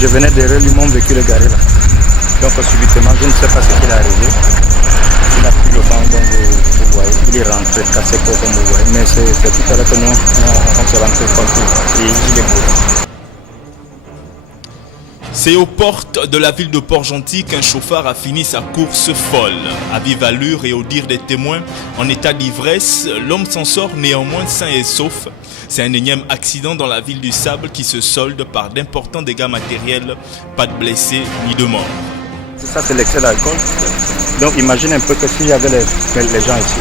Je venais derrière lui, mon véhicule est garé là. Donc subitement, je ne sais pas ce qu'il est arrivé. Il a pris le vent, donc vous voyez, il est rentré, cassé comme vous voyez. Mais c'est tout à l'heure que nous, on se rend compte et il est beau. C'est aux portes de la ville de Port-Gentil qu'un chauffard a fini sa course folle. À vive allure et au dire des témoins, en état d'ivresse, l'homme s'en sort néanmoins sain et sauf. C'est un énième accident dans la ville du Sable qui se solde par d'importants dégâts matériels, pas de blessés ni de morts. Ça, c'est l'excès d'alcool. Donc imagine un peu que s'il y avait les gens ici,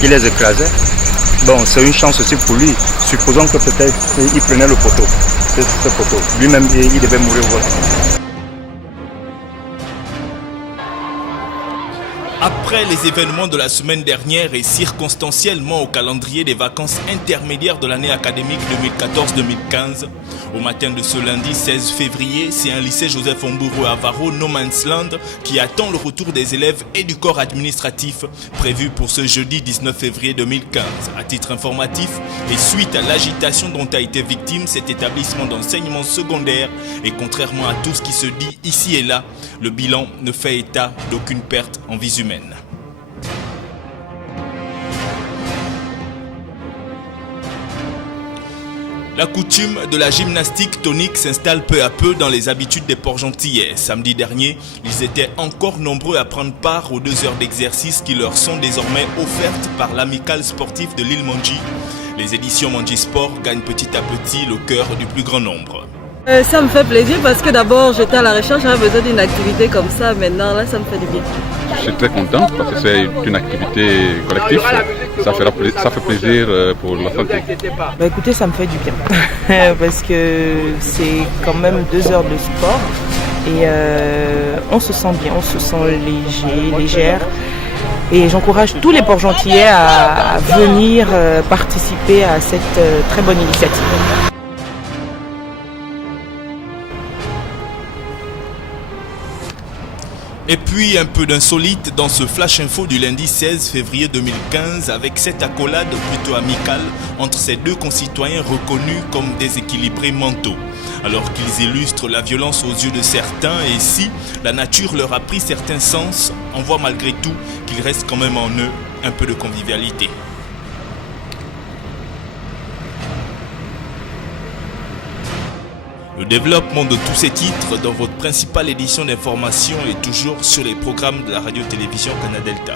qui les écrasaient, bon, c'est une chance aussi pour lui. Supposons que peut-être il prenait le poteau. Ce poteau. Lui-même, il devait mourir. Voilà. Après les événements de la semaine dernière et circonstanciellement au calendrier des vacances intermédiaires de l'année académique 2014-2015, au matin de ce lundi 16 février, c'est un lycée Joseph Omburu Avaro, No Man's Land, qui attend le retour des élèves et du corps administratif prévu pour ce jeudi 19 février 2015. À titre informatif, et suite à l'agitation dont a été victime cet établissement d'enseignement secondaire, et contrairement à tout ce qui se dit ici et là, le bilan ne fait état d'aucune perte en vie humaine. La coutume de la gymnastique tonique s'installe peu à peu dans les habitudes des Port-Gentillais. Samedi dernier, ils étaient encore nombreux à prendre part aux 2 heures d'exercice qui leur sont désormais offertes par l'amicale sportive de l'île Manji. Les éditions Manji Sport gagnent petit à petit le cœur du plus grand nombre. Ça me fait plaisir parce que d'abord j'étais à la recherche, j'avais besoin d'une activité comme ça, maintenant là ça me fait du bien. Je suis très content parce que c'est une activité collective, ça fait plaisir pour la santé. Bah écoutez, ça me fait du bien parce que c'est quand même 2 heures de sport et on se sent bien, on se sent légère. Et j'encourage tous les Port-Gentillais à venir participer à cette très bonne initiative. Et puis un peu d'insolite dans ce flash info du lundi 16 février 2015 avec cette accolade plutôt amicale entre ces 2 concitoyens reconnus comme déséquilibrés mentaux. Alors qu'ils illustrent la violence aux yeux de certains et si la nature leur a pris certains sens, on voit malgré tout qu'il reste quand même en eux un peu de convivialité. Le développement de tous ces titres dans votre principale édition d'information est toujours sur les programmes de la radio-télévision Canal Delta.